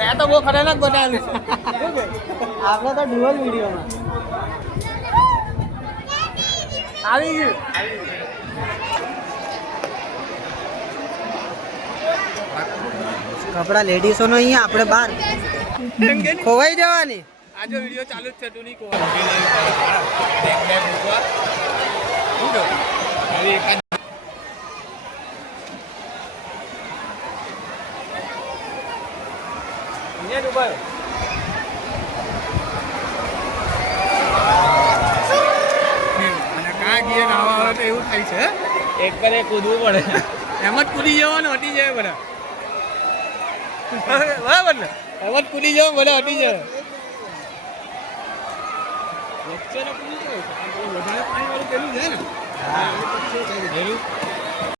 मैं तो वो खतरनाक बता रही आपने तो डुअल वीडियो में આવી ગયું કપડા લેડીસો નો અહીંયા આપણે બહાર ખોવાઈ જવાની આ જો વિડિયો ચાલુ જ છે તું નહીં ખોવાય ડુબાયો અને કા ગીએ નાવા આવે તો એવું થાય છે એક પર એક કૂદવું પડે એમ જ કૂદી જવાનું હટી જાય બધા બરાબર ને એમ જ કૂદી જવાનું બધા હટી જાય વચ્ચે કૂદી જાય વધારે પાણી વાળું પેલું છે ને હા